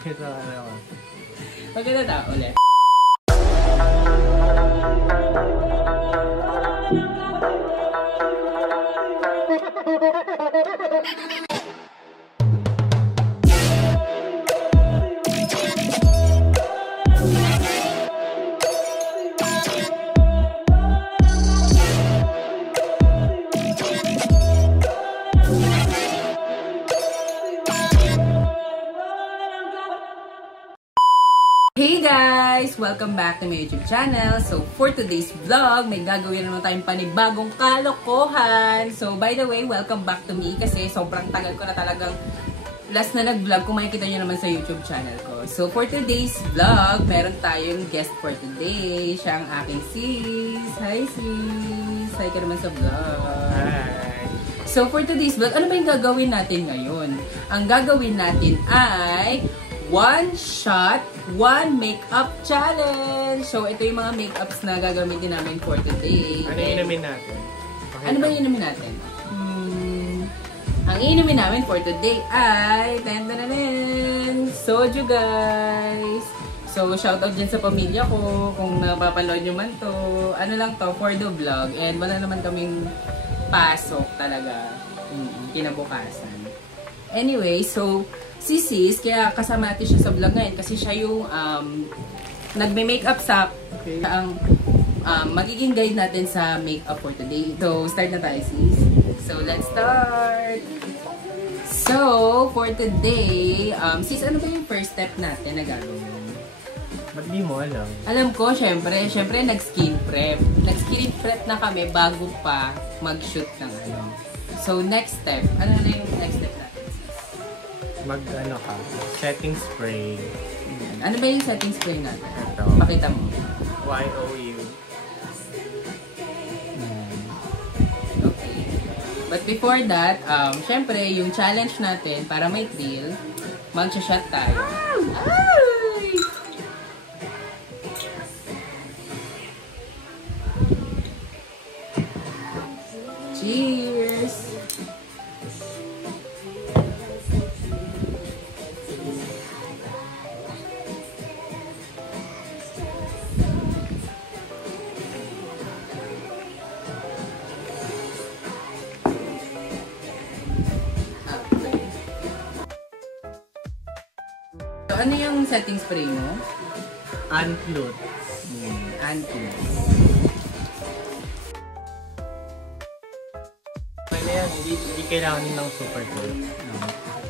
Ito, ano. Maganda ta, ulit. Hey guys! Welcome back to my YouTube channel. So, for today's vlog, may gagawin naman tayong panibagong kalokohan. So, by the way, welcome back to me kasi sobrang tagal ko na talagang last na nag-vlog kung makikita nyo naman sa YouTube channel ko. So, for today's vlog, meron tayong guest for today. Siya ang aking sis. Hi sis! Hi ka naman sa vlog. Hi! So, for today's vlog, ano ba yung gagawin natin ngayon? Ang gagawin natin ay one shot, one makeup challenge. So, ito yung mga makeups na gagamitin namin for today. Ano yung inumin natin? Ano ba yung inumin natin? Ang inumin namin for today ay soju guys. So, shoutout dyan sa pamilya ko kung napapanood nyo man to. Ano lang to, for the vlog. And wala naman kaming pasok talaga kinabukasan. Anyway, so si sis, kaya kasama natin siya sa vlog ngayon kasi siya yung nagme-makeup sa ang magiging guide natin sa makeup for today. So, start na tayo sis. So, let's start! So, for today, sis, ano ba yung first step natin na gagawin? Ba't di mo alam? Alam ko, syempre nag-skin prep. Nag-skin prep na kami bago pa mag-shoot ng ano. So, next step. Ano na yung next step natin? Mag-ano ka? Setting spray. Ano ba yung setting spray natin? Ito. Pakita mo. YOU. Okay. But before that, syempre, yung challenge natin para may thrill, mag-shot tayo. Ay! Cheers! So, ano yung setting spray mo? Antlot. Anti. Kaya yan, hindi kailangan ng super good.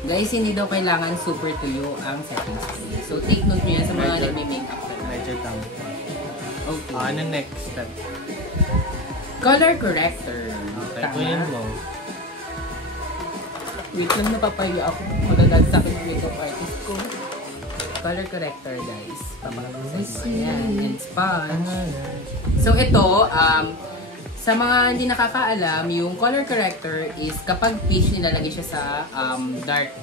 Guys, hindi daw kailangan super tuyo ang setting spray. So, take note nyo yan sa mga nagme-makeup ka na. Medyo tampo. Okay. Ano next step? Color corrector. Okay, kunin mo. Wait lang, napapahiya ako. Magandang sa akin yung makeup artist ko. Color corrector, guys. Papakasay mo yan. And sponge. So, ito, sa mga hindi nakakaalam, yung color corrector is kapag peach, nilalagay siya sa dark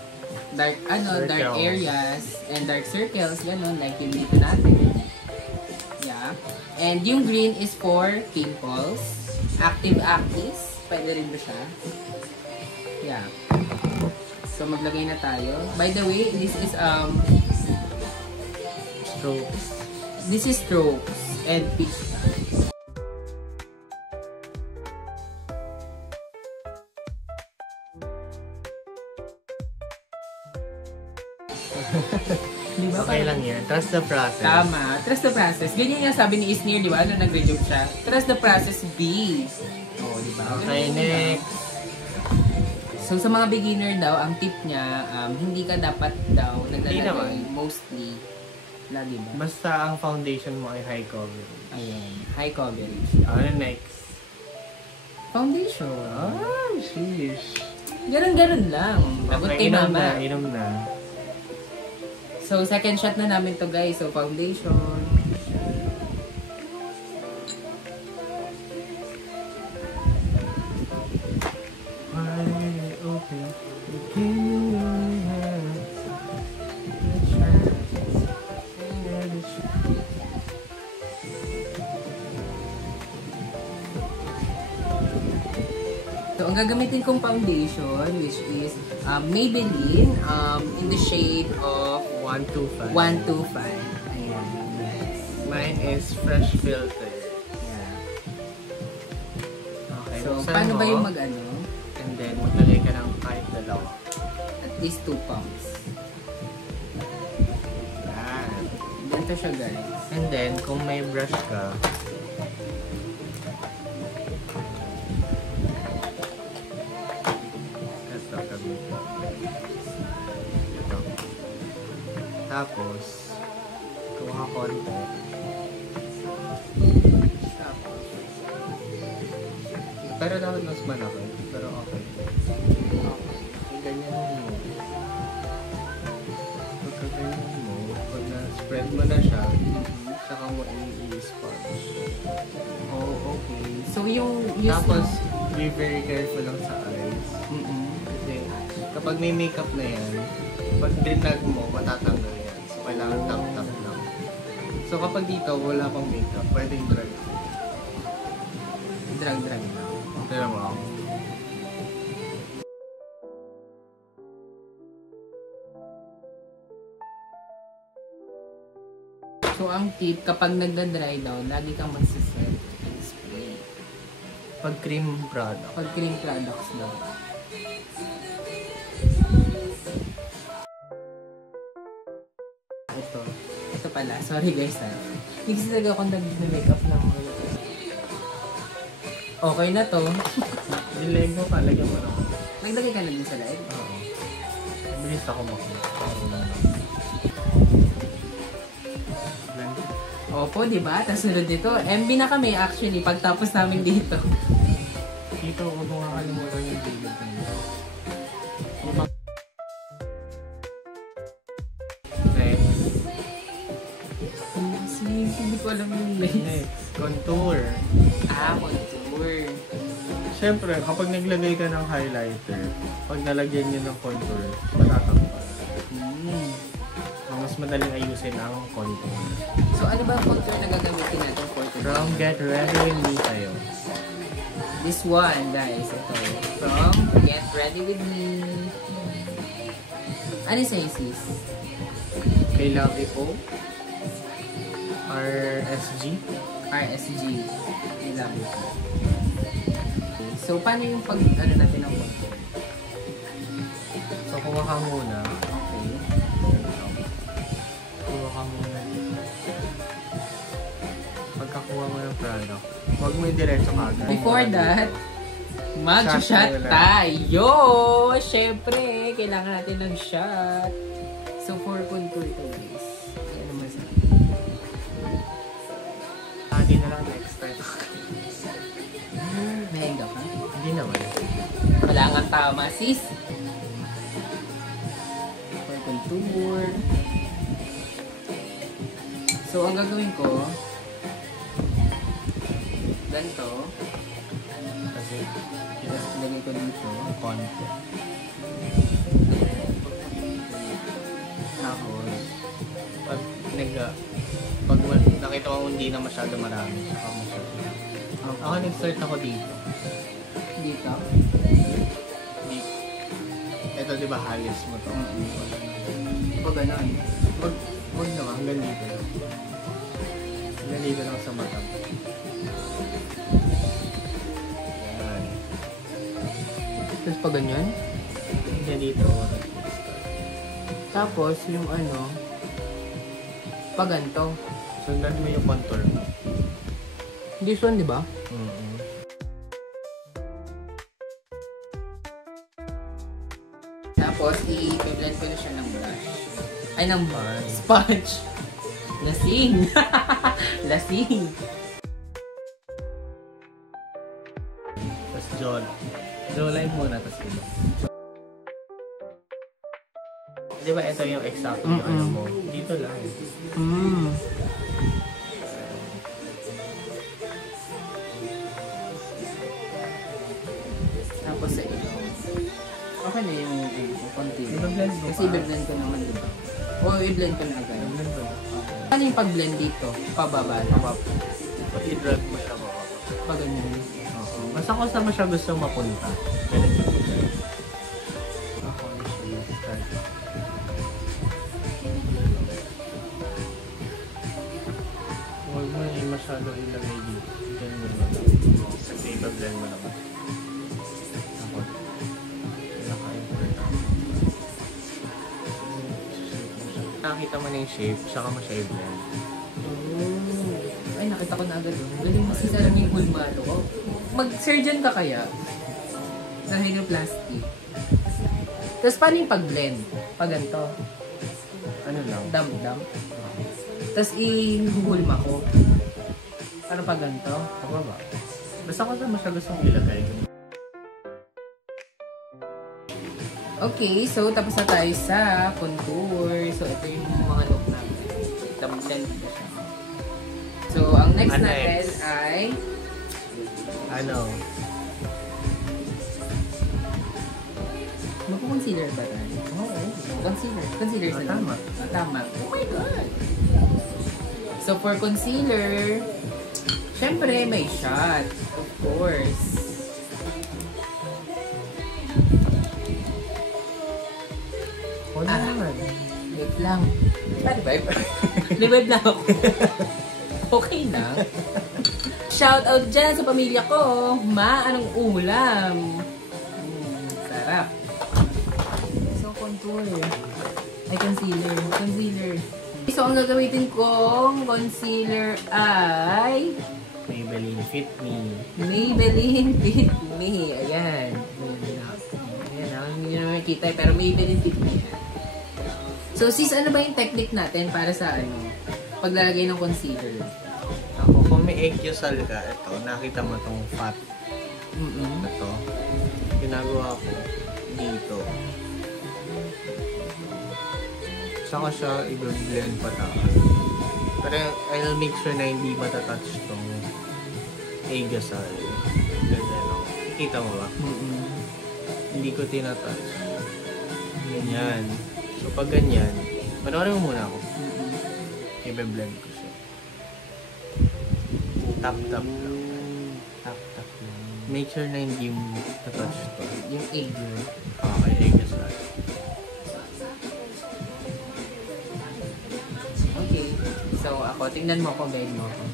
areas and dark circles, gano'n, like yung dito natin. Yeah. And yung green is for pimples. Active actis. Pwede rin ba siya? Yeah. So, maglagay na tayo. By the way, this is Strokes. this is strokes and peach. Diba? Okay lang yan. Trust the process. Tama. Trust the process. Ganyan yung sabi ni Isnir, di ba? Ano nag-rejoke siya? Trust the process, B. Oo, di ba? Okay, next. So, sa mga beginner daw, ang tip niya, hindi ka dapat daw Hindi naglalagay naman. mostly. Lagi ba? Basta ang foundation mo ay high coverage. Ayan. High coverage. Ano next? Foundation. Ah, sheesh. Ganun-ganun lang. Lagot kay inom mama. na, inom na. So, second shot na namin to guys. So, foundation. So, ang gagamitin kong foundation, which is Maybelline in the shade of 125. 125. Ayan. Mine is fresh filter. Yeah. Okay, So, buksan paano mo, ba yung mag-ano? and then maglagay ka ng kahit dalawa. At least 2 pumps. Yan. Ganito siya, guys. And then, kung may brush ka, ito, gamitin. Ito. Tapos, kuha ka konti. Tapos, pero dapat mas malaki. Pero okay. Okay, ganyan mo. Pagka ganyan mo, pag na-spread mo na siya, saka mo i-sponge. Oh, okay. So, yung... Tapos, be very careful lang sa eyes. Mm-mm. Kasi, kapag may makeup na yan, pag dinag mo, matatanggal yan. So, kailangan tap-tap lang. So, kapag dito, wala pang makeup, pwedeng drag. Drag-drag na. Pero mo, So, ang tip, kapag nagda-dry daw, lagi kang magsiset ng spray. pag cream product. Pag cream products daw. Ito. Ito pala. Sorry guys ha. Hindi kasi talaga akong nag-makeup ng mga. Okay na to. Yung leg mo pa, lagyan mo na. Naglagay ka na din sa live? Oo. Bilis ako makuha. Opo, di ba? Tapos sunod dito. MB na kami actually pagtapos namin dito. Dito, huwag mo kakalimutan yung bilog na yun. Next. Hindi ko alam yung next. Next, contour. Contour. Siyempre, kapag naglagay ka ng highlighter, pag nalagyan nyo ng contour, matatanggal. Mas madaling ayusin ang contour. So, ano ba ang contour na gagamitin natin for today? From Get Ready With Me tayo. This one, guys. Ito. From Get Ready With Me. Ano sa'yo, sis? Kay Love Iko. RSG. RSG. I love it. So, paano yung pag, ano natin ang contour? So, kuha ka muna. Okay. Kuha ka muna dito. Pagkakuha mo ng product, huwag mo yung diretso kagad. Before that, mag-shot Shot muna. tayo! Siyempre, kailangan natin ng shot. So, for contour ito, guys. Ano naman sa Hindi na lang next time. Nahiga ka? Hindi naman. Wala nga tama, sis. For contour. So, ang gagawin ko, ganito. Kasi, Tapos, ilagay ko dito. konti. Tapos, pag nakita ko hindi na masyado marami, saka mo siya. Ako nag-start ako dito. Dito. Dito. Ito di ba highest mo to? O, ganon. Wag naman, hanggang dito lang. Hanggang dito lang sa mata mo. Yan. Tapos, pa ganyan. Hanggang dito. Tapos, yung ano, pa ganito. Sundan mo yung contour mo. This one, di ba? Tapos, i-blend ko na siya ng brush. Ay, ng sponge. Lasing. Lasing. Tapos jawline muna, tapos dito. Di ba ito yung exact yung ano mo? Dito lang. Tapos sa ito. Okay na yung konti. I-blend mo Kasi pa. i-blend ko naman, di ba? O, i-blend ko na agad. Blend mo na. Ano yung pag-blend dito? Pababa. Pag i-drag mo siya bababa. Pa ganyan. Oo. Basta kung saan mo siya gusto mapunta. Ganun yung start. bago ilagay dito. Yan mo lang. Kasi ipa-blend mo naman. Ako. Pinaka-important. Nakita mo na yung shape, saka mo siya i-blend. Ay, nakita ko na agad. Galing mo si Sarah yung hulmato ko. Mag-surgeon ka kaya? Sa rhinoplasty. Tapos paano yung pag-blend? Pag ganito? Ano lang? Dam-dam. Tapos ihuhulma ko. Paano pag ganito? Pababa. Basta ko naman siya gustong ilagay. Okay, so tapos na tayo sa contour. So ito yung mga look natin. Dam-blend ko siya. So ang next natin ay Ano? magpo-concealer ba tayo? Oo. Concealer. Concealer sa Tama. Tama. Oh my God! So for concealer, syempre may shot. Of course. Wala naman. Wait lang. Revive? Revive lang ako. Okay na. Shout out dyan sa pamilya ko. Ma, anong ulam? Sarap. So, contour. Ay, concealer. Concealer. So, ang gagamitin kong concealer ay Maybelline Fit Me. Maybelline Fit Me. Ayan. Ayan, hindi nyo nakikita pero Maybelline Fit Me. So, sis, ano ba yung technique natin para sa paglalagay ng concealer? Ako, kung may egg yosal ka, ito, nakita mo tong fat. Ito. Ginagawa ko dito. Saka siya i-blend pataas. Pero I'll make sure na hindi matatouch tong egg yosal. Ganyan o. Kita mo ba? Hindi ko tinatouch. Ganyan. So pag ganyan, panoorin mo muna ako. I-blend ko siya. Tap-tap lang. Tap-tap lang. Make sure na hindi mo na-touch to. Yung egg yun. Okay, egg yosal. Okay. So, ako, tingnan mo ako, guide mo ako.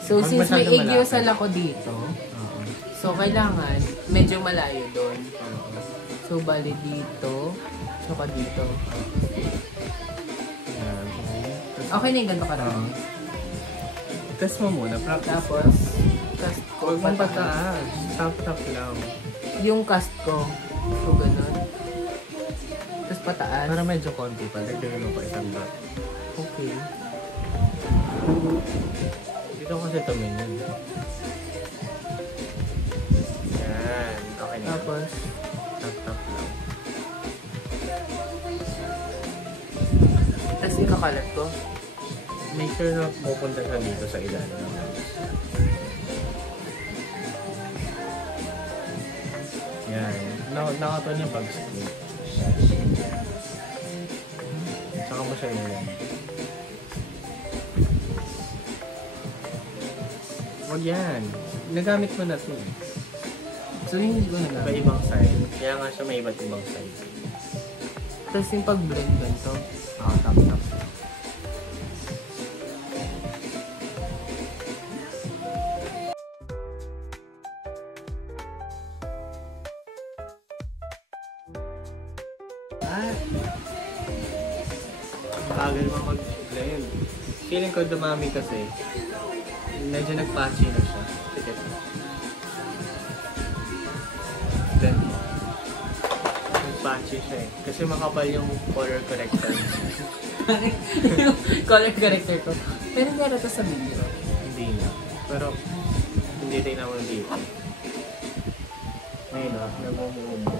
So, Pag since may masyado egg malapit. yosal ako dito, Oo. so, kailangan medyo malayo doon. So, bali dito, saka dito. Yan. Okay na yung ganito karami. Test mo muna, practice. Tapos, cast ko. Huwag mong pataas. Tap-tap lang. Yung cast ko. So, ganun. Tapos pataas. Para medyo konti pa. Dagdagan mo pa isang dot. Okay. Dito kasi tumingin. Yan. Okay na. Tapos, Tap-tap lang. tapos ikakalat ko. Make sure na pupunta ka dito sa ilalim. Yan. Nakataon yung pag-split. Saka mo siya ilan. Huwag yan. Nagamit mo na ito. So, hindi ko na Iba-ibang side. Kaya nga siya may iba't ibang side. Tapos yung pag-blend ganito. Tap-tap. Bagal mo mag-blend. Feeling ko dumami kasi. Medyo nag-patchy na siya. Sige. Then, nag-patchy siya eh. Kasi makapal yung color corrector. Yung color corrector ko. Pero meron to sa video. Hindi na. Pero, hindi rin naman dito. Ngayon o, namumumo.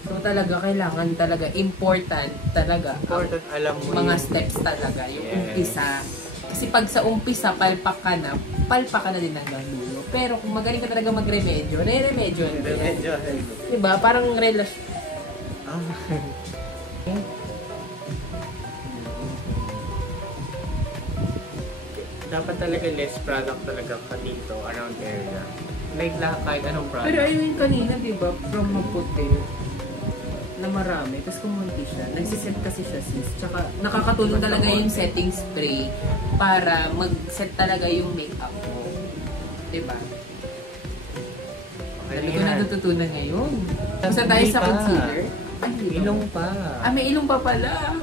So talaga, kailangan talaga, important talaga. Important, alam mo Mga yung- steps talaga, yung Yes. umpisa. Kasi pag sa umpisa, palpak ka na din hanggang dulo. Pero kung magaling ka talaga magremedyo, re-remedyo. Medyo, Diba? Parang relasyon. ah. Dapat talaga less product talaga ka dito, around area. Like lahat kahit anong product. Pero ayun kanina, diba? From maputi. na marami, tapos kumunti siya. Nagsiset kasi siya sis. Tsaka nakakatulong talaga yung setting spray para mag-set talaga yung makeup mo. Diba? Dali ko natututunan ngayon. Basta tayo sa concealer. Ilong pa. Ah, may ilong pa pala.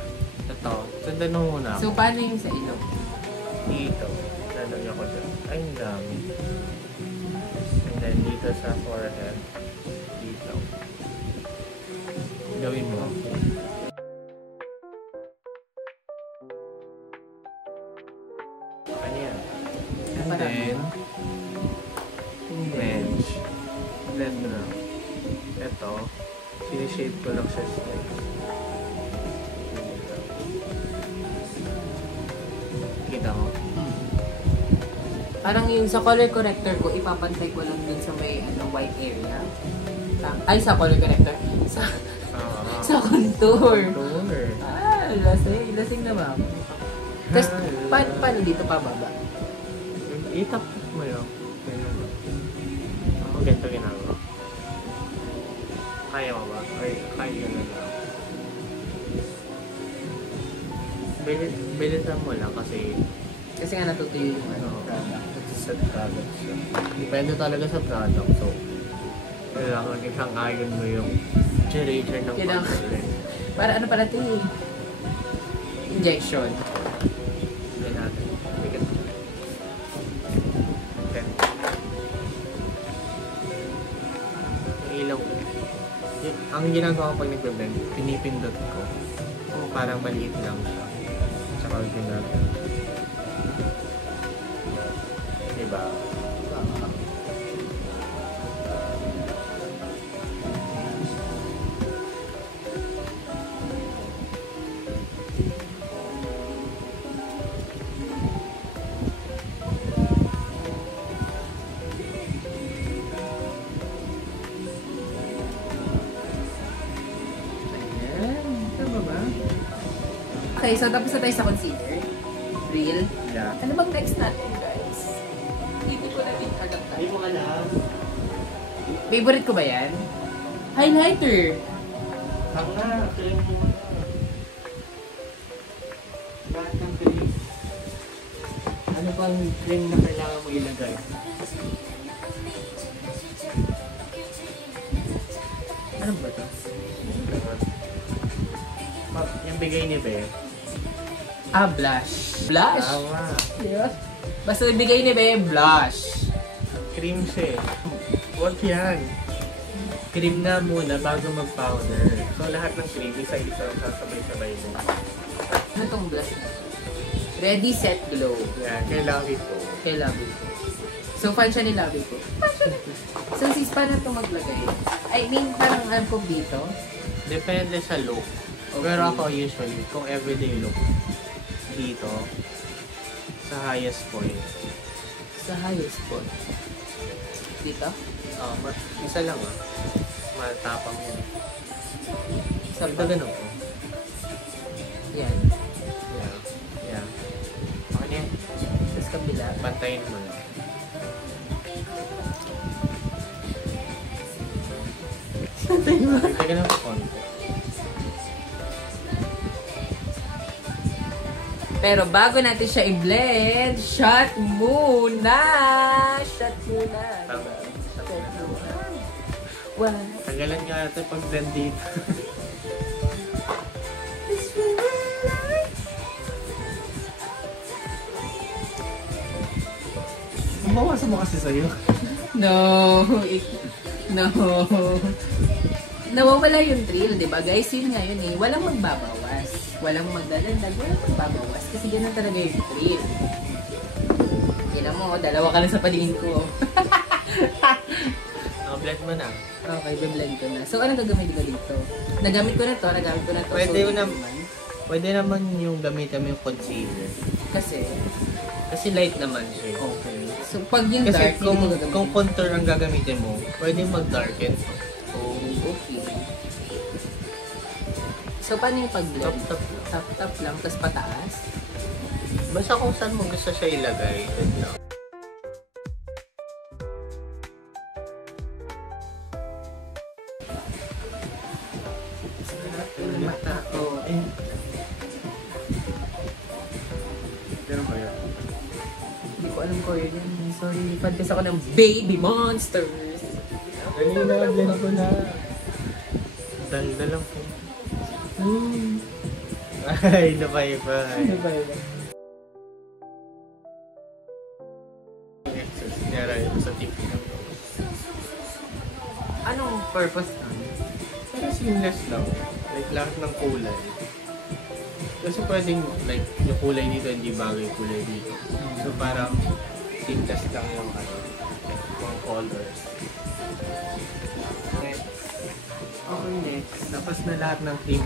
Ito, sundan mo muna. So, paano yung sa ilong? Dito. Lalagyan ko dyan. Ay, ang dami. And then dito sa forehead. Dito. Gawin mo. Ano yan? And then, bench. Blend mo na. Ito, sinishade ko lang siya straight. Kita mo? Parang yung sa color corrector ko, ipapantay ko lang dun sa may white area. Ay, sa color corrector. Sa contour. Contour. Ah, lasing. Lasing na ba? Tapos, paano dito pababa? Itap-tap mo yun. Ako ganito ginagawa. Kaya mo ba? Ay, kaya na lang. Bilisan mo lang kasi Kasi nga natutuyo yung product. sa product siya. Depende talaga sa product. So, kailangan isang ayon mo yung generator ng concealer. Para ano pala ito eh? Injection. Hindi natin. Bigat. Okay. Yung ilaw ko. Ang ginagawa ko pag nagbe-blend, pinipindot ko. Parang maliit lang siya. Tsaka ginagawa. Diba? Okay, so tapos na tayo sa concealer. Real. Yeah. Ano bang next natin, guys? Hindi ko natin agad tayo. Hindi mo alam. Favorite ko ba yan? Highlighter. Tanga, cream mo na. Lahat ng cream. Ano bang cream na kailangan mo ilagay? Ano ba ito? Yung bigay ni Be. Ah, blush. Blush? Tama. Diba? Basta ibigay ni Be, blush. Cream siya eh. Huwag yan. Cream na muna bago mag-powder. So lahat ng cream, isa-isa sasabay-sabay mo. Ano tong blush na? Ready, set, glow. Yan, kay Lavi ko. Kay Labi ko. So, fan siya ni Labi ko. So, sis, paano ito maglagay? I mean, parang alam ko dito. Depende sa look. Okay. Pero ako usually, kung everyday look, dito, sa highest point. Sa highest point. Dito? Isa lang matapang yun. Sa Ito ganun ko. Yan. Yeah. Yeah. Okay na yan. Tapos kabila. Bantayin mo lang. Bantayin mo. Teka lang po konti. Pero bago natin siya i-blend, shot muna! Shot muna. Tama. Shot muna. Wow. Tanggalan nga natin pag blend dito. Mabawasan mo kasi sa'yo. No. No. Nawawala yung thrill, di ba? Guys, yun nga yun eh. Walang magbabawas. Walang magdalandag. Walang magbabawas. Kasi ganun talaga yung thrill. Kailan mo, dalawa ka lang sa paningin ko. Blend mo na. Okay, blend ko na. So, anong gagamitin ko dito? Nagamit ko na to, nagamit ko na to. Pwede so, yun pwede naman yung gamitin mo yung concealer. Kasi light naman siya. okay. So, pag yung Kasi dark, kung, hindi ko gagamitin. kung contour ang gagamitin mo, pwede mag-darken. Oh, okay. So, paano yung pag-blend? Top-top lang. Tap-tap lang, tapos pataas. Basta kung saan mo gusto siya ilagay, yun lang. Ganun ba yun? Hindi ko alam ko yun. Sorry, fan kasi ako ng Baby Monsters. Kanina, blend ko na. Dal lang po. Ay, napay-pay. Excess. Niyara ito sa tip ng Anong purpose nun? pero seamless lang. Like, lahat ng kulay. Kasi pwedeng, like, yung kulay dito, hindi bagay yung kulay dito. So, parang, seamless lang yung, yung colors. Okay, next. Tapos na lahat ng cream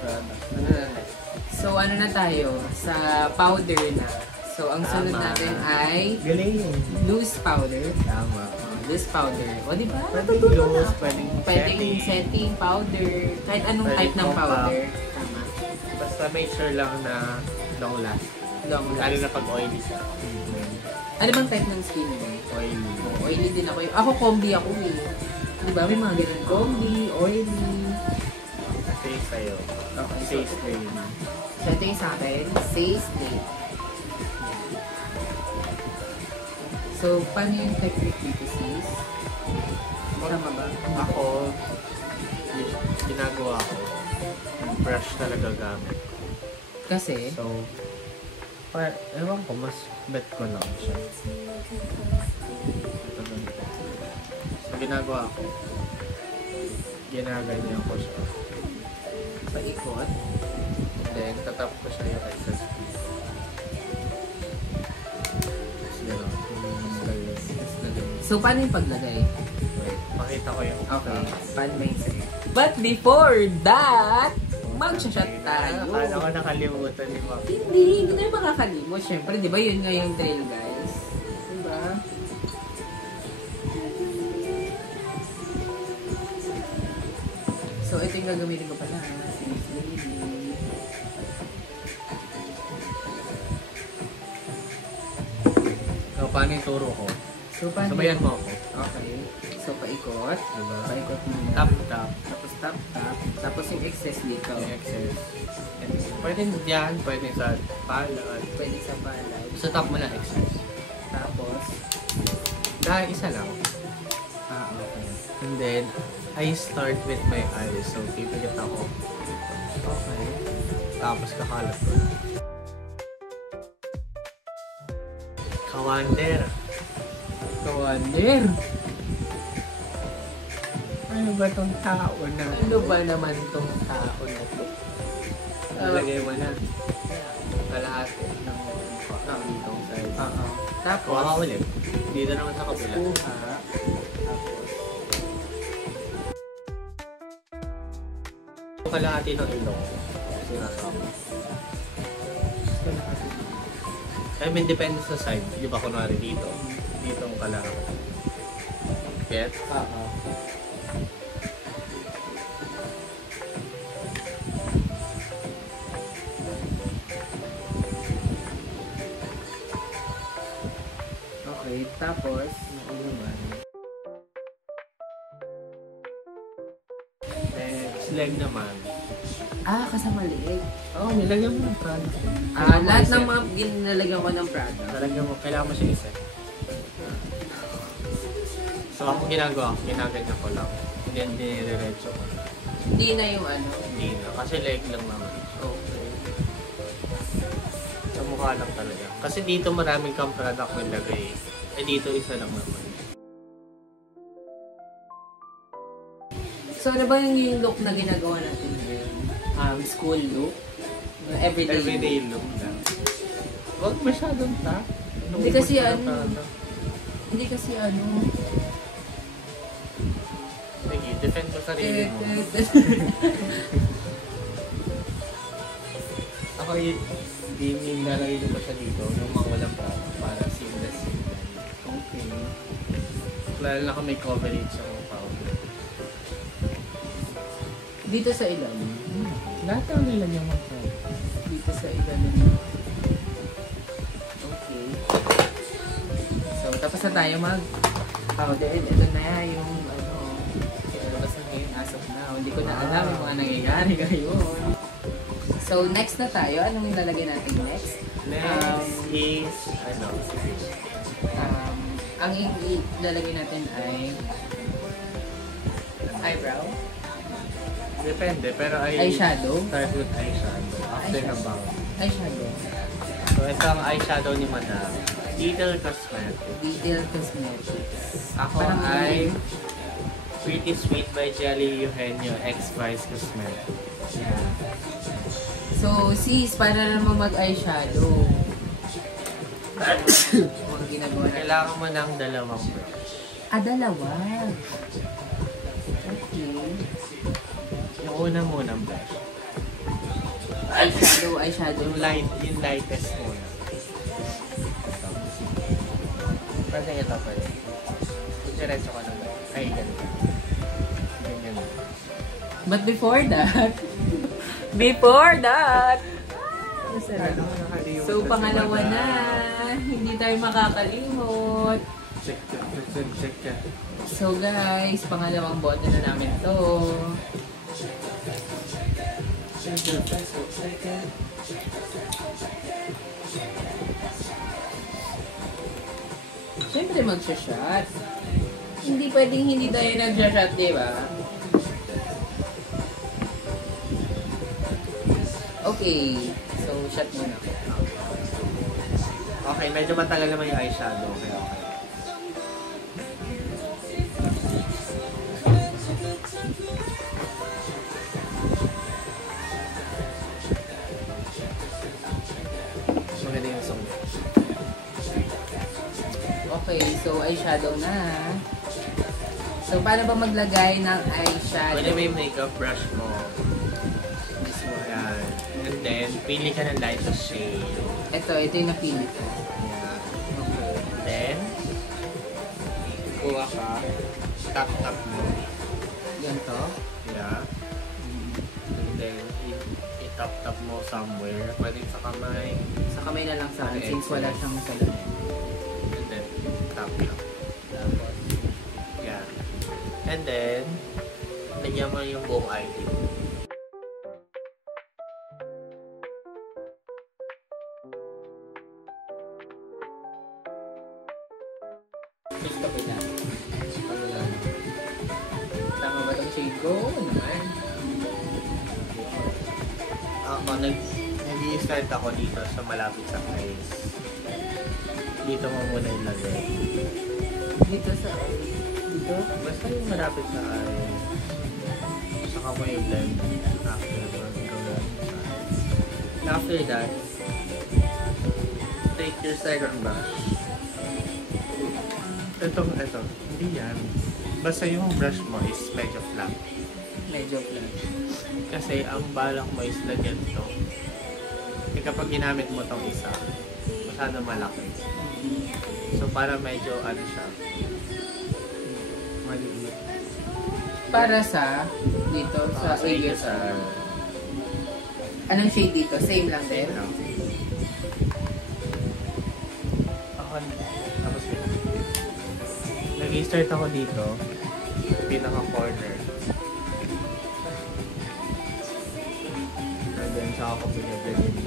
product. Ano na next? So, ano na tayo? Sa powder na. So, ang sunod Tama. natin ay Galing. loose powder. Tama. Loose powder. O, di ba? Pwedeng Natutunan loose, na. pwedeng Pwedeng setting powder. Kahit anong Pwedeng type ng compact. powder. Tama. Basta make sure lang na long last. Long Lalo last. na pag oily siya. Ano bang type ng skin mo? Oily. Oily din ako. Ako, combi ako eh. Di ba? May mga ganun. Combi, oily. Kasi sa'yo. Okay. Face cream. So, ito yung sa akin. Say stay. So, paano yung technique dito, sis? Tama ba? Ako, ginagawa ko, brush talaga gamit. Kasi, So, ewan ko, mas bet ko lang siya. Ito ganito. So, ginagawa ko, ginaganyan ko siya. paikot. Then, tatap ko siya yung excess cream. Tapos gano'n. Mas lagay. So, paano yung paglagay? Wait, pakita ko yung Okay, paano may say? But before that, mag-shot tayo. Akala ko nakalimutan ni Ma'am. Hindi na yung makakalimot. Siyempre, di ba yun nga yung drill, guys? Diba? So, ito yung gagamitin ko pala. So, paano yung turo ko? So, paano? Sabayan mo ako. Okay. So, paikot. Diba? Paikot muna. Tap, tap. Tapos tap, tap. Tapos yung excess dito. Yung excess. Pwede diyan, pwede sa palad. Pwede sa palay. Sa top mo na excess. Tapos, Dahil isa lang. okay. And then, I start with my eyes. So, pipigit ako. Okay. Tapos kakalat ko. Kawander. Kawander! Ano ba tong tao na? Ano ba naman tong tao na to? Lalagay mo na. Kalahati ng ditong side. Tapos, Kuha ka ulit. Dito naman sa kabila. kuha. Tapos, Kalahati ng ilong. Sinasama. I mean, depende sa side. Di ba kunwari dito? Dito ang kalahati. Get? Okay, tapos, Next leg naman. kasama liig. Oo, nilagyan mo ng product. Lahat ng mga ginalagyan ko ng product. Nalagyan mo, kailangan mo siya isa. So, ako ginagawa ko, ginaganyan ko lang. And then, dinidiretso ko. Hindi na yung ano. Hindi na, kasi leg lang naman. Okay. Sa mukha lang talaga. Kasi dito maraming kang product nilagay. Eh, dito isa lang naman. So, ano ba yung look na ginagawa natin ngayon? School look? Everyday look. Look lang. Huwag masyadong ta. Hindi kasi Hindi kasi ano. Sige, defend mo sarili mo. Ako yung nalagay ko siya dito, yung mga walang para seamless. Okay. Lalo na kung may coverage sa powder. Dito sa ilalim. Lahat ang nilagyan mo ko. Dito sa ilalim. Okay. So, tapos na tayo mag-powder. Ito na yung ano. Pinalabas na ngayon as of now. Hindi ko na alam yung mga nangyayari ngayon. So, So, next na tayo. Anong ilalagay natin next? Next is, Ang ilalagay natin ay eyebrow. Depende, pero Eyeshadow. Start with eyeshadow. After na bang. Eyeshadow. So, ito ang eyeshadow ni Madam. Detail Cosmetics. Detail Cosmetics. Ako ay Pretty Sweet by Jelly Eugenio X Vice Cosmetics. So, sis, para naman mag-eyeshadow. Mga ginagawa na. Kailangan mo ng dalawang brush. Dalawa. Okay. Yung una munang brush. Eyeshadow. Yung lightest muna. Kasi ito pa rin. Diretso ka na ba? Ay, ganito. Ganyan. But before that, so pangalawa na, hindi tayo makakalimot. Check. So guys, pangalawang bote na namin to. Siyempre magsha-shot. Hindi pwedeng hindi tayo nag-shot, di ba? Okay. So, shot muna ako. Okay, medyo matagal naman yung eyeshadow. Kaya okay. Maganda yung song. Okay, so eyeshadow na. So, paano ba maglagay ng eyeshadow? Pwede mo yung makeup brush mo. This one. Yan. And then, pili ka ng lightest shade. Ito yung napili ko. Yan. Okay. Then, kuha ka. Tap mo. Yan to. Yeah. And then, i-tap mo somewhere. Pwede sa kamay. Sa kamay na lang sa akin, Okay, since wala siyang salon. And then, tap lang. Tapos, yeah. And then, lagyan mo yung buong item. Gusto ko na. Tama ba itong shade ko? Oo naman. Ako, nag-i-start ako dito sa malapit sa eyes. Dito mo muna ilagay. Dito sa dito? Basta yung malapit sa eyes. Saka mo i-blend after that, take your second brush. Ito. Hindi yan. Basta yung brush mo is medyo flat. Medyo flat. Kasi ang balak mo is lagyan ito. Eh kapag ginamit mo tong isa, masyado malaki. So para medyo ano siya, maliit. Para sa dito sa area sa anong shade dito? Same lang din? Same lang. Ako, tapos nag-i-start ako dito, pinaka-corner. And then saka ako binibigyan.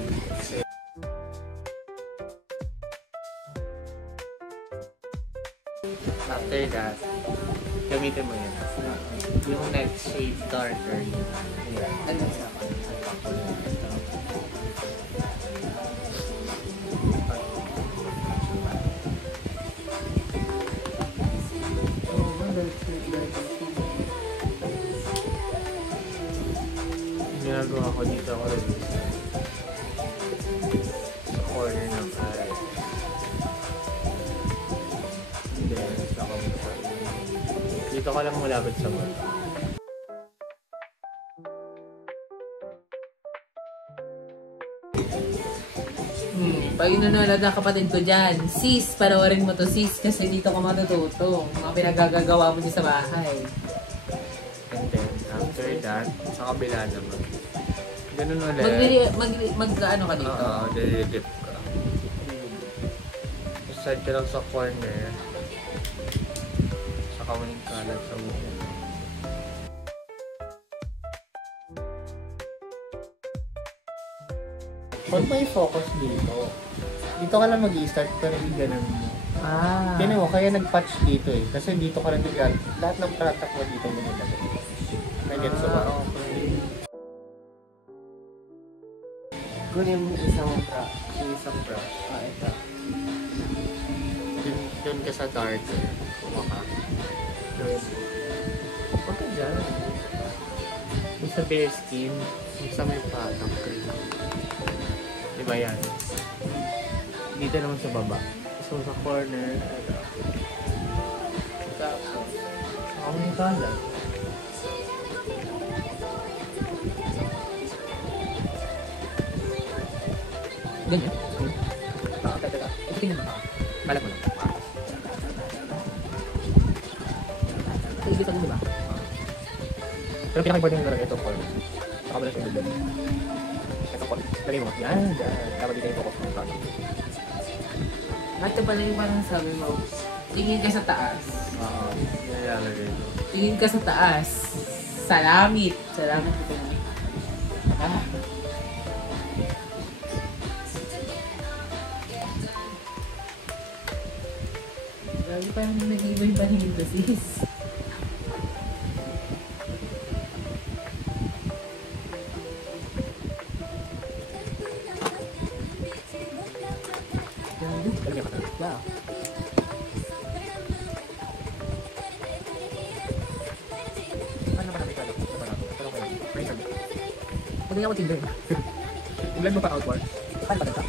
After that, gamitin mo yun. Yung next shade darker. Yan. Ano sa Ginagawa ko dito ako rin sa corner ng eye. And then, saka mo sa dito ka lang malapit sa mata. Pag nanonood ng kapatid ko dyan, sis, panoorin mo to sis kasi dito ka matututo. Mga pinagagagawa mo dyan sa bahay. And then, after that, sa kabila naman. Ganun ulit. Mag-ano ka dito? Oo, didip ka. Side ka lang sa corner. Saka mo yung kalat sa buhok. Pag may focus dito, dito ka lang mag-i-start pero i-ganon mo. Ah. Tinan mo, kaya nag-patch dito eh. Kasi dito ka lang nag lahat ng product mo dito mo nilagay. Nag-gets mo ba? Okay. Kunin mo isang brush. Ito. Doon ka sa darker. Kumaka. Huwag ka dyan. Yung sa bare skin, yung sa may product cream. Diba yan? Dito naman sa baba. So sa corner, ito. Tapos, ako yung kala. Ganyan. Teka. Ito tingnan mo. Balat mo lang. Ibig sabihin, diba? Pero pinaka-important yung talaga ito, Paul. Saka ba na siya doon? Ito, Paul. Lagay mo. Yan. Dapat dito yung focus ng product. Ito pala yung parang sabi mo, tingin ka sa taas. Oo. Nilalagay ito. Tingin ka sa taas. Salamit. Salamit ito. Ah. Grabe, parang nag-iba yung paningin to, sis. Wow. Ano ba namin kalap? Pero okay lang. May sabi. Pag ako Tinder. Ilan mo pa outward? Paano pa ito?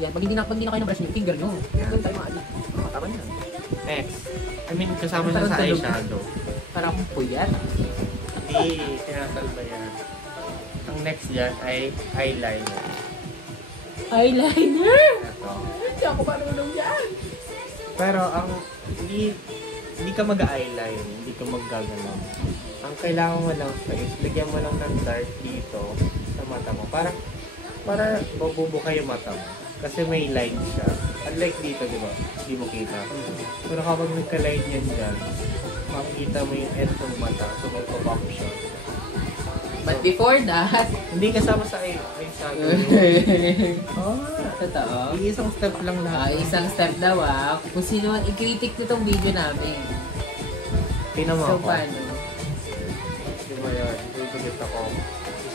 Yan, pag hindi na kayo ng brush niyo, finger nyo. Ganun tayo maalit. Tama yan. Next. I mean, kasama siya sa eyeshadow. Para akong puyat. Hindi, tinatalba yan. Ang next dyan ay eyeliner. Eyeliner! Ito. Hindi ako marunong yan. Pero ang hindi ka mag-eyeliner, hindi ka mag-gagalaw. Ang kailangan mo lang is lagyan mo lang ng dark dito sa mata mo. Para mabubuka yung mata mo. Kasi may line siya. Unlike dito, di ba? Hindi mo kita. Pero kapag nagka-line yan dyan, makikita mo yung end ng mata. So may pop-up siya. But before that, Hindi kasama sa eyeshadow. oh, totoo. Isang step lang lahat. Isang step daw kung sino man i-critic nitong video namin. Tingnan mo So, ako. paano? Di ba yan? Bibigit ako.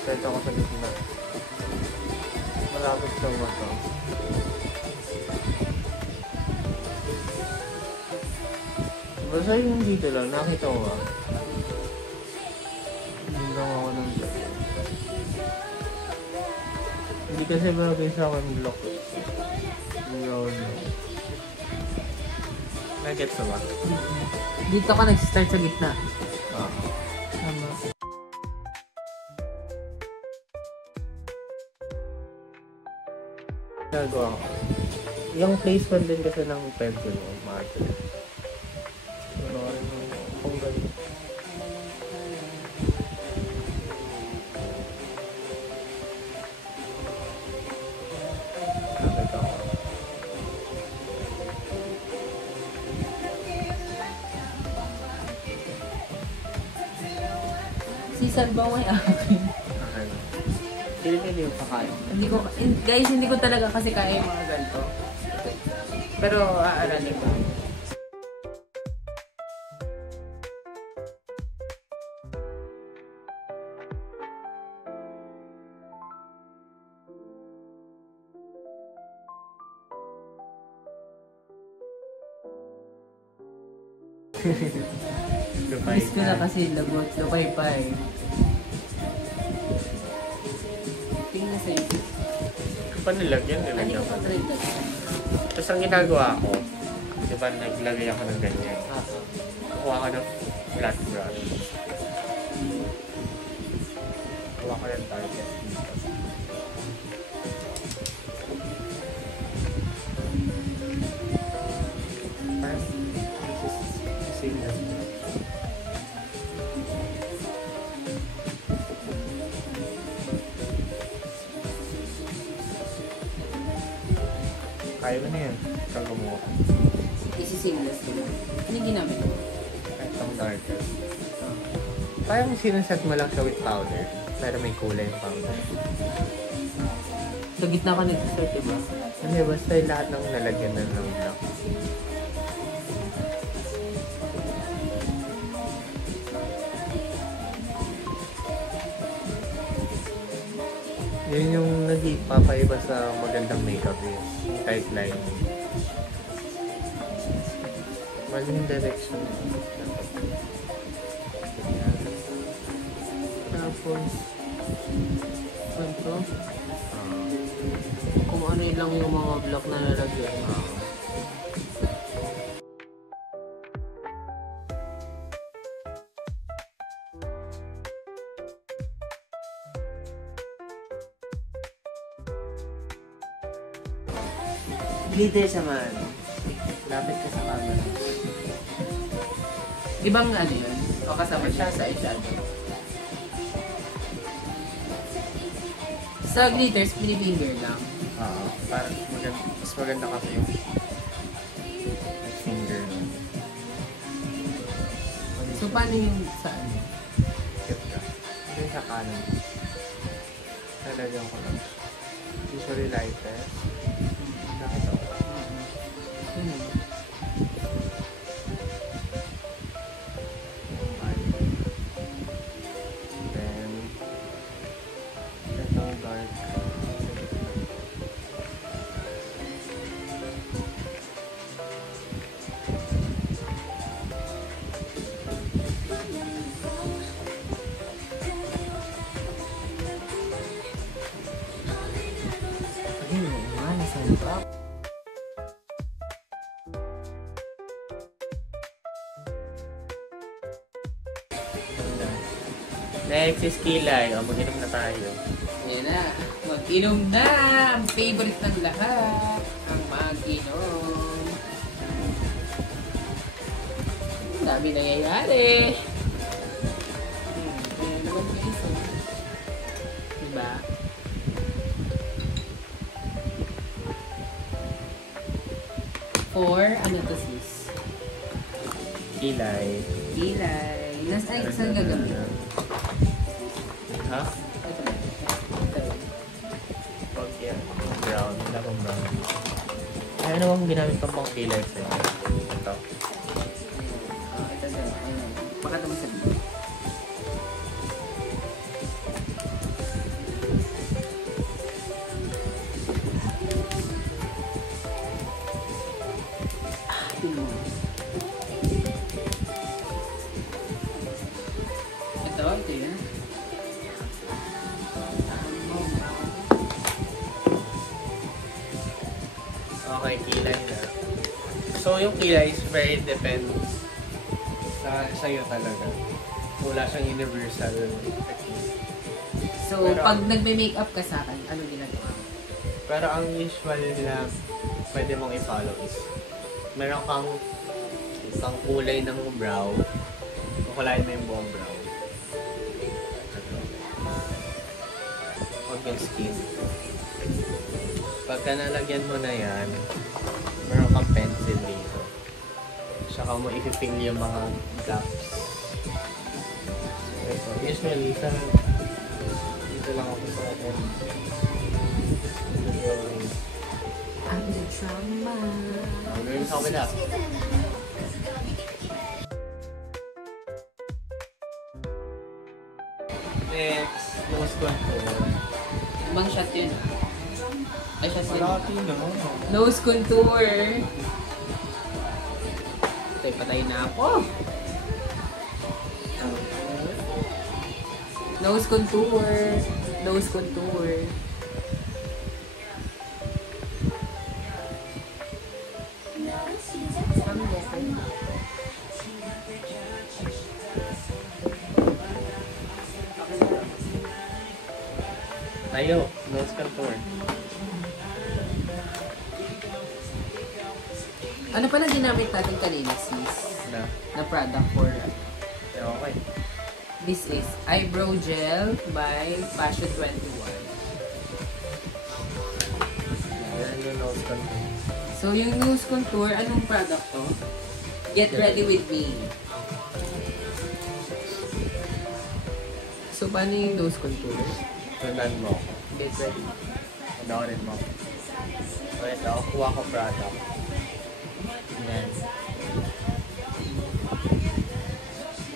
Start ako sa gitna. Malapit sa mata. Basta yung dito lang, nakita ko ba? Hindi lang ako ng hindi kasi bagay sa akin block. Hindi ako na. Nag-gets na ba? Dito ka nag-start sa gitna. Ah. Tama. Nagawa ko. Yung placement din kasi ng pencil mo, marker. Ano rin kung gano'n. Nakita ko. Si Salbang ay akin. Okay. Pili-pili yung pakain. Guys, hindi ko talaga kasi kaya yung mga ganito. Pero aaralin ko. Miss ko na kasi lagot, lupay-pay. Tingnan sa'yo. Paano nilagyan? Ano Nilagyan yung ko. patry na? Tapos ang ginagawa ko, di ba naglagay ako ng ganyan. Kuha ko ng flat brush. Kuha ko ng target dito. Parang this is same as kaya mo na yan. Ikaw gumawa. Isi-seamless ko. Ano yung ginamit ko? Itong darker. Parang sinuset mo lang siya with powder. Pero may kulay yung powder. Sa gitna ka nag-start, diba? Hindi, basta yung lahat ng lalagyan na ng black. Yun yung nag-ipapaiba sa magandang makeup yun. Tight line. Maling direction. Tapos, ito. Kung ano lang yung mga block na nalagyan. Glitter naman. Lapit ka sa camera. Ibang ano yun? O kasama siya sa eyeshadow? Sa glitters, pinifinger lang. Oo. Parang mas maganda kasi yung finger. So, paano yung sa ano? Tip ka. Yung sa kanan. Nalagyan ko lang. Usually lighter. Nakita ko. Then, itong dark. Ayun, nasaan ba? Next is kilay. O, mag-inom na tayo. Yan na. Mag-inom na! Ang favorite ng lahat. Ang mag-inom. Ang dami nangyayari. Kaya naman guys. Diba? For, ano to sis? Kilay. Ilay. Ay, saan gagawin? Ha? Ito na. Wag yan. Brown. Wala akong brown. Ay, ano bang ginamit ko pang kilay sa'yo? Ito. Ito na. Baka ito masabi. Ito yan. Okay, kilay na. So, yung kilay is very depends sa'yo talaga. Wala siyang universal technique. So, Pero, pag nagme-makeup ka sa akin, ano ginagawa mo? Pero ang usual na pwede mong i-follow is meron kang isang kulay ng brow. Kukulayin mo yung buong brow. Ito. Huwag yung skin. Pagka nalagyan mo na yan, meron kang pencil dito. Saka mo i-fill yung mga gaps. So, ito. Usually, dito lang ako sa akin. I'm the drama. Gawin sa kabila. Next, nose contour. Ibang shot yun. Ay, shot yun. Malaki naman. Nose contour. Patay, patay na ako. Nose contour. Nose contour. Tayo, nose contour. Ano pala ginamit natin kanina, sis? Na product for... Okay. This is Eyebrow Gel by Fashion 21. Yan yung nose contour. So, yung nose contour, anong product to? Get Ready With Me. So, paano yung nose contour? Sundan mo ako. Get ready. Panoorin mo. So ito, kuha ko product. Yan.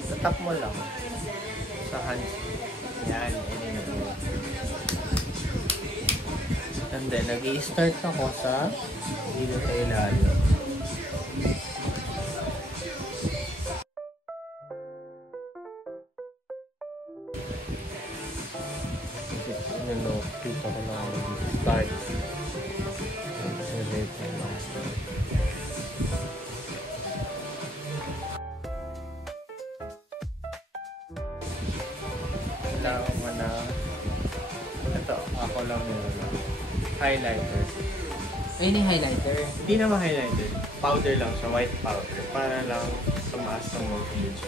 Tatap mo lang. Sa hands. Yan. And then, nag-i-start ako sa dito sa ilalim. Ano, kita ko na ako start. Kailangan mo na ito, ako lang meron lang. Highlighter. Ayun yung highlighter. Hindi naman highlighter. Powder lang siya, white powder. Para lang tumaas ng voltage.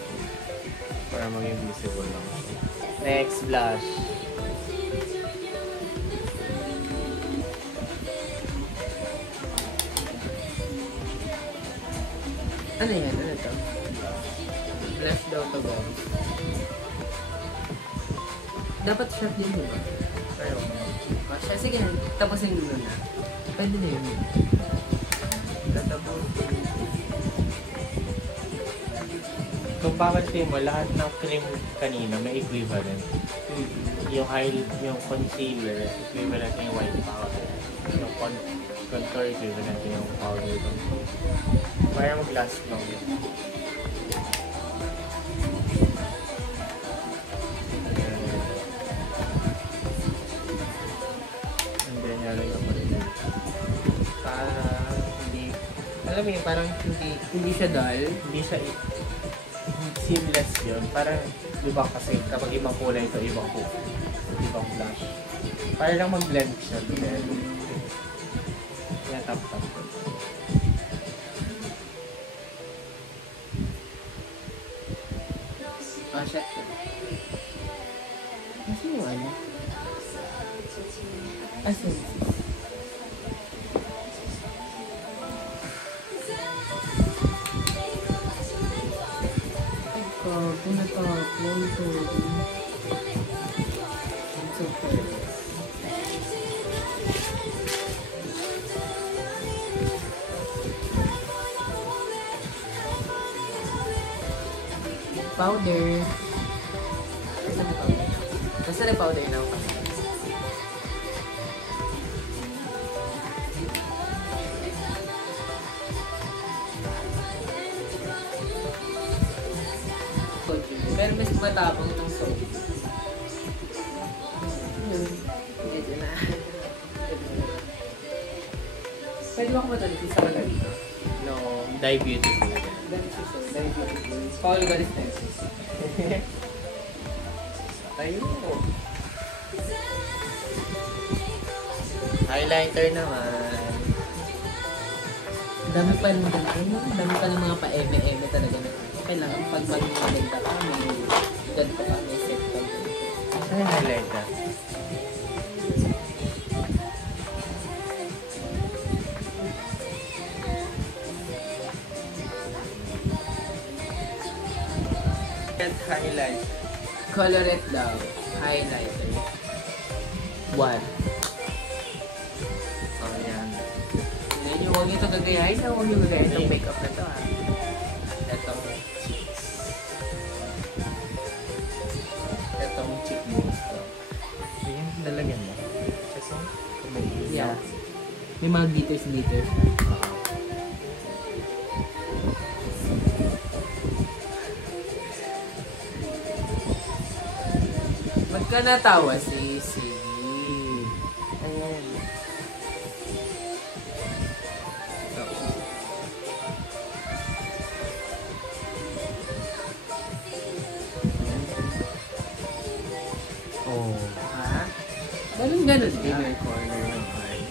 Para maging visible lang siya. Next, blush. Ano yan? Ano to? Blush daw to, guys. Dapat shot din, di ba? Ayaw. Siya, sige na. Tapusin mo na. Pwede na yun. Tatapos. Kung papansin mo, lahat ng cream kanina may equivalent. Yung concealer, equivalent yung white powder. Yung contour, equivalent yung powder. Para mag-last long yun. And then, nalagyan ko rin yun. Para hindi, alam mo yun, parang Hindi siya dull. hindi siya seamless yun. Parang, di ba kasi kapag ibang kulay ito, ibang blush. Para lang mag-blend siya. Then, kaya tap-tap. Ah, shot ka. Kasi yung ano? Asin. Pinatapon to. It's okay. Powder. Nasaan na powder? Nasaan na powder na ako? Pero mas matapang ng soap. Ito na. Pwede ba ako matalik sa kagalito? No, dye beautiful. Paul Galistes. Ayun po. Highlighter naman. Dami pa ng mga pa-eme-eme talaga na. Kailangan pag mag-iinagda ka, may ganito pa, may set pa. Ano yung highlighter? Highlight. Colorette daw. Highlighter. What? Oh, yan. Ngayon yung huwag ito gagayahin na huwag yung gagayahin ng makeup na to ha. Etong cheekbones to. Ayan, lalagyan mo. Kasi, Yeah. May mga glitters. Ba't ka natawa, Sisi? Ayan. oh. Ha? Ganun ka. Inner corner ng eye.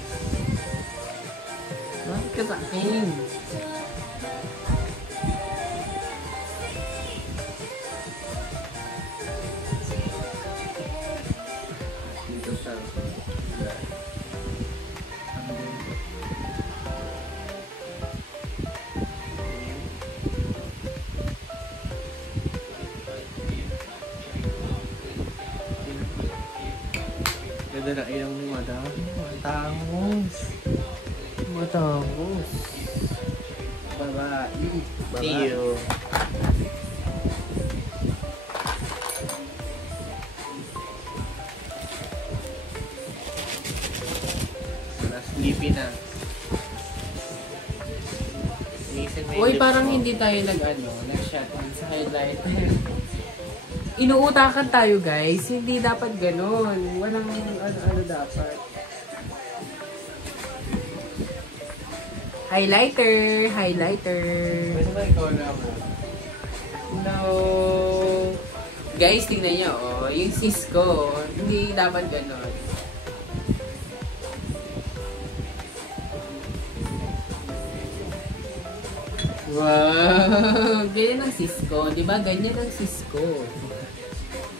Bakit ka sa akin? Dito sa Ganda na ilang ni madam. Matangos. Matangos. Babae. See you. Sleepy na. Uy, parang hindi tayo nag-shotgun sa highlighter. Inuutakan tayo, guys. Hindi dapat ganun. Walang ano dapat. Highlighter. Pwede ba ikaw na ako? No. Guys, tingnan nyo, oh. Yung sis ko, hindi dapat ganun. Wow! Ganyan ang sis ko. Di ba? Ganyan ang sis ko.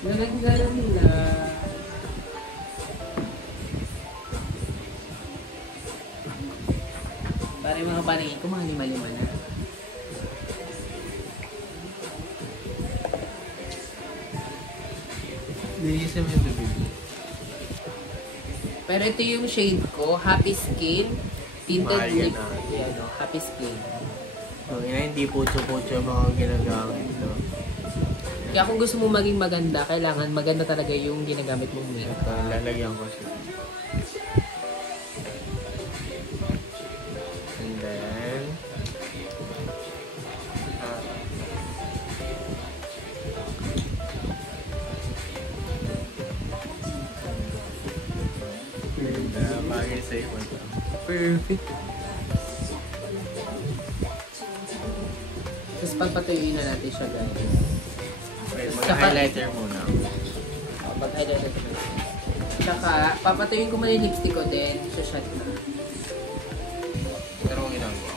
Nalagdaran nila. Para yung mga paningin ko, mga lima-lima na. Linisin mo yung bibig. Pero ito yung shade ko, Happy Skin. Tinted Mahal lip. yan, ah. Yan, oh, Happy Skin. Ang ina, hindi putso-putso yung mga ginagamit, no? Kaya kung gusto mo maging maganda, kailangan maganda talaga yung ginagamit mong makeup. Ito, lalagyan ko siya. And then, bagay sa'yo mo ito. Perfect. Tapos pagpatuyuin na natin siya, guys. Okay, mag-highlighter muna. Pag-highlighter ko na. Tsaka, papatuyuin ko muna yung lipstick ko din. Sa shot na. Pero ang ginagawa.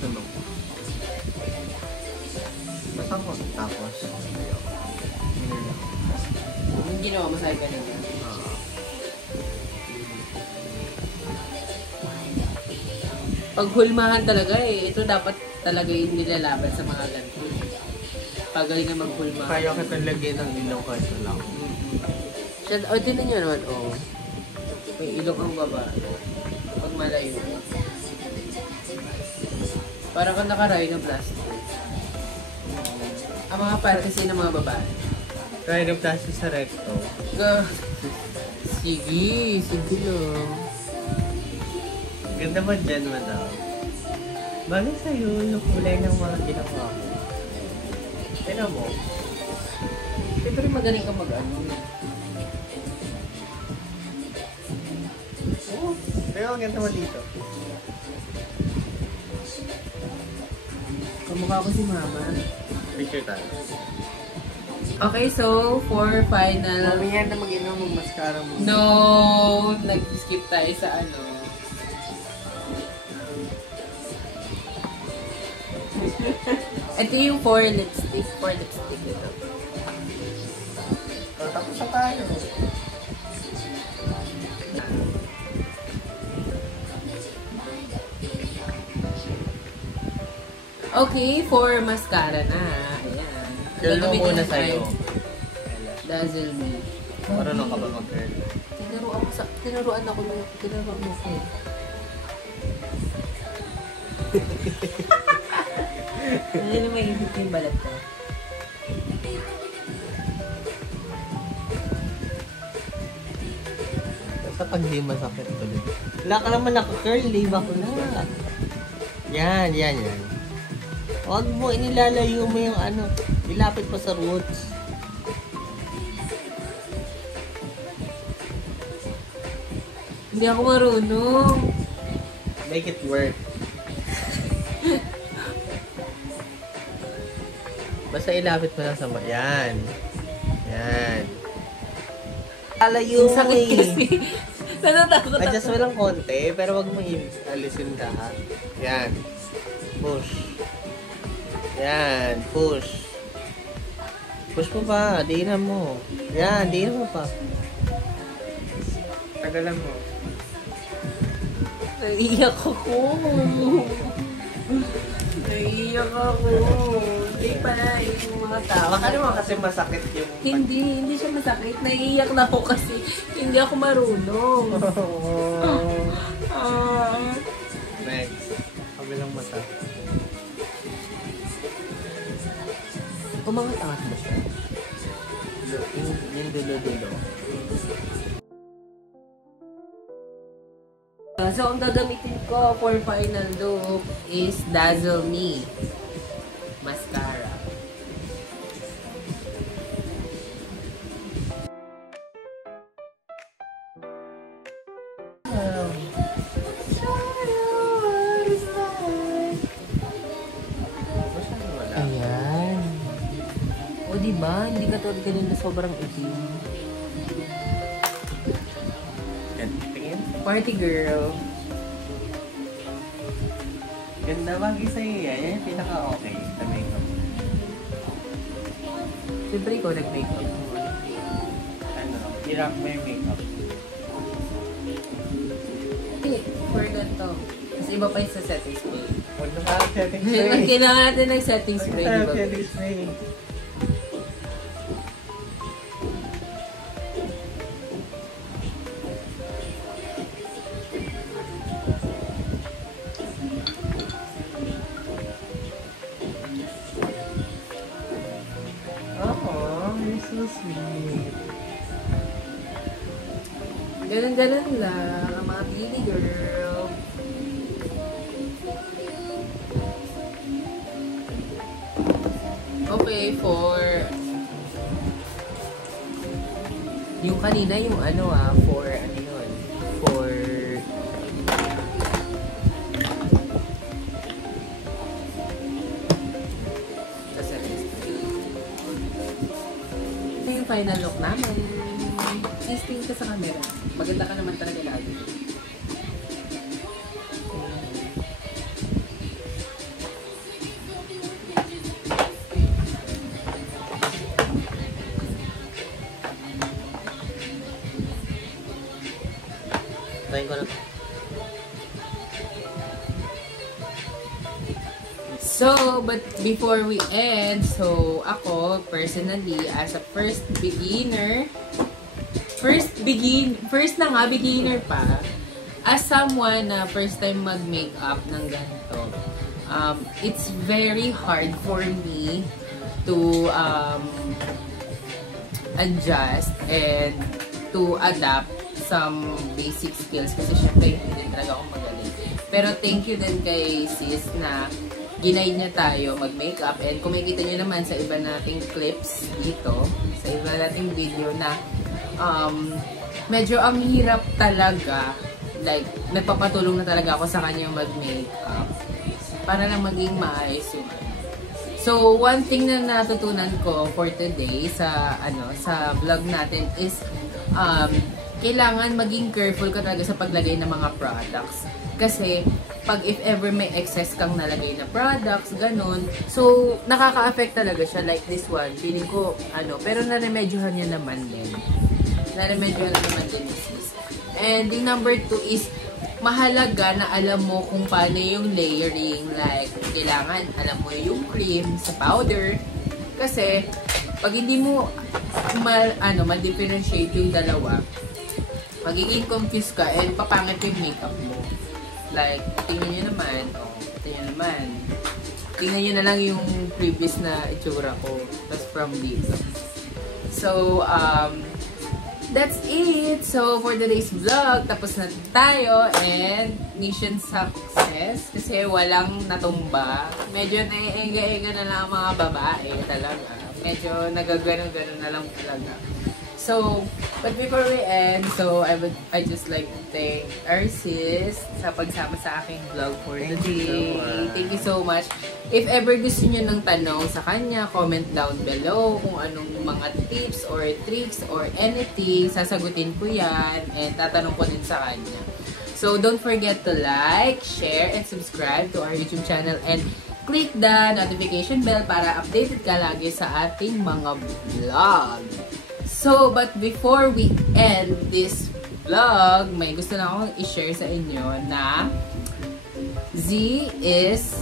Sunog. Matapos. Tapos. Yung ginawa mo sa'yo kanina. Paghulmahan talaga eh. Ito dapat talaga yung nilalaban sa mga ganito. Pagaling na maghulmahan. Kaya kita lagyan ng ilaw kahit wala ko. O, tinan nyo naman, oh. May ilong ang baba. Pag malayo. Para kang nakaray ng plastic. Ang mga fantasy ng mga babae. Kaya ng plastic sa recto. Sige lang. Ganda ba dyan, madam? Bagay sa'yo, yung kulay ng mga ginawa ko. Tignan mo. Siyempre magaling ka mag-ano. Oo. Pero ang ganda mo dito. Kamukha ko si mama. Picture tayo. Okay, so for final... Mamaya na mag-inom ng mascara mo. No! Nag-skip tayo sa ano. Ito yung 4 lipstick. 4 lipstick ito. Tapos na tayo. Okay, for mascara na. Ayan. Curl mo Gagamitin muna natin sa'yo. Dazzle Me. Marunong ka ba mag-curl? Tinuruan ako ng tinuruan mo ko. Hindi na may higit yung balat ko. Sa pag di masakit tuloy. Wala ka naman naka-curl, liba ko na. Yan. Huwag mo, inilalayo mo yung ano, ilapit pa sa roots. Hindi ako marunong. Make it work. Basta ilapit mo lang sa yan. Lalayo mo Sakit kasi. eh. Natatakot ako. Adjust mo lang konti, pero wag mo alisin lahat. Yan. Push. Yan. Push. Push mo pa. Diinan mo. Yan. Diinan mo pa. Tagalan mo. Naiiyak ako. Naiiyak ako. pala yung mga tao. Baka naman kasi masakit yung... Hindi siya masakit. Naiiyak na ako kasi hindi ako marunong. Next. Kabilang mata. Umangat-angat ba siya? Yung dulo-dulo. So, ang gagamitin ko for final look is Dazzle Me mascara. Ayan. O, diba? Hindi ka tulad ganun na sobrang itim. Tingin? Party girl. Ganda bagay sa'yo yan. Yan yung pinaka-okay sa makeup. Siyempre ikaw nag-makeup. Ano, i-rock mo yung makeup. Hindi, for ganito. Kasi iba pa yung sa setting spray. Huwag na parang setting spray. Kailangan natin ng setting spray, Huwag di na ba? setting spray. Oh, you're so sweet. Ganun-ganun lang, ang mga beauty girl. Okay, for... Yung kanina, yung ano for ano yun? For... Kasi, ito yung final look namin. Please tingin ka sa camera. Maganda ka naman talaga lagi. Tayin ko na. So, but before we end, so ako personally as a first na nga, beginner pa, as someone na first time mag-makeup ng ganito, it's very hard for me to adjust and to adapt some basic skills kasi syempre hindi din talaga ako magaling. Pero thank you din kay sis na ginaid niya tayo mag-makeup, and kung makikita niyo naman sa iba nating clips dito, sa iba nating video na medyo ang hirap talaga, like nagpapatulong na talaga ako sa kanya mag-makeup para lang maging maayos yung So, one thing na natutunan ko for today sa sa vlog natin is kailangan maging careful ka talaga sa paglagay ng mga products. Kasi, pag if ever may excess kang nalagay na products, ganun, so, nakaka-affect talaga siya. Like this one, feeling ko, pero naremedyohan niya naman din. Naremedyohan naman din sis. And yung number 2 is, mahalaga na alam mo kung paano yung layering. Like, kailangan alam mo yung cream sa powder. Kasi, pag hindi mo ma-differentiate yung dalawa, magiging confused ka and papangit yung makeup mo. Like, tingnan nyo naman. Tingnan nyo na lang yung previous na itsura ko. Tapos from dito. So, that's it. So, for today's vlog, tapos na tayo. And, mission success. Kasi walang natumba. Medyo naiega-ega na lang mga babae talaga. Medyo nagaganon-ganon na lang talaga. So, but before we end, so I just like to thank our sis sa pagsama sa aking vlog for today. Thank you so much. If ever gusto niyo ng tanong sa kanya, comment down below kung anong mga tips or tricks or anything. Sasagutin ko yan and tatanong ko din sa kanya. So, don't forget to like, share, and subscribe to our YouTube channel and click the notification bell para updated ka lagi sa ating mga vlog. So, but before we end this vlog, may gusto na akong i-share sa inyo na Z is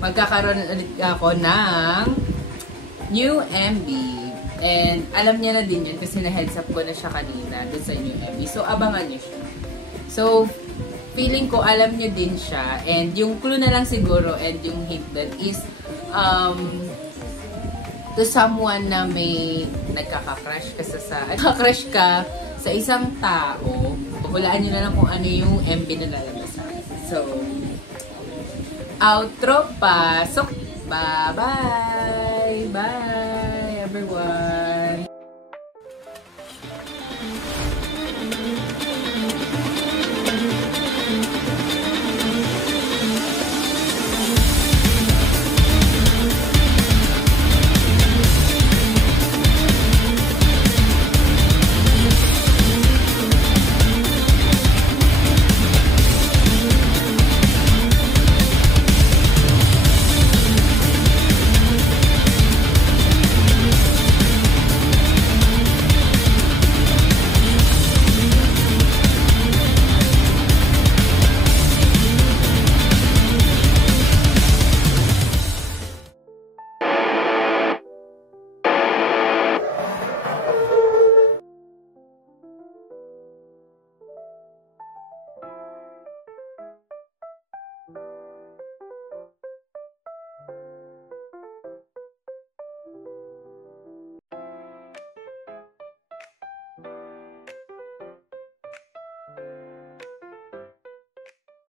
magkakaroon ulit ako ng new MB. And alam niya na din yun kasi na-heads up ko na siya kanina dun sa new MB. So, abangan niyo siya. So, feeling ko alam niyo din siya. And yung clue na lang siguro and yung hint doon is to someone na may nagkaka-crush ka crush ka sa isang tao. Hulaan niyo na lang kung ano yung MB na lalabas. So, outro, pasok. Bye-bye! Bye, everyone!